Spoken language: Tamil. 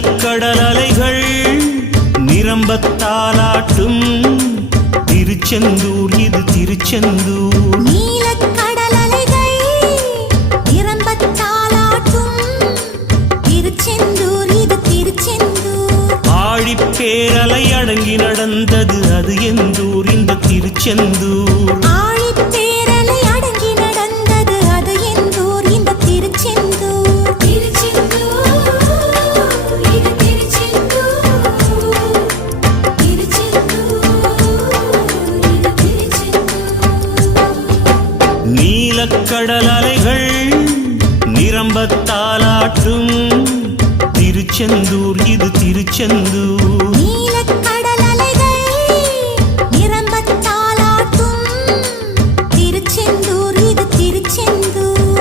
நீலக்கடல் அலைகள் நிரம்பத்தாலாட்டும் திருச்செந்தூர் இது திருச்செந்தூர். நீலக்கடல் அலைகள் நிரம்பத்தாலாட்டும் திருச்செந்தூர் இது திருச்செந்தூர். ஆழிப்பேரலை அடங்கி நடந்தது அது எந்தூர் இந்த திருச்செந்தூர். ஆழிப்பேரலை அடங்கி நடந்தது அது எந்தூர் இந்த திருச்செந்தூர். திருச்செந்தூர் இது திருச்செந்தூர். திருச்செந்தூர் இது திருச்செந்தூர். நீலக்கடல் அலைகள் நிரம்பத்தாலாட்டும் திருச்செந்தூர் இது திருச்செந்தூர்.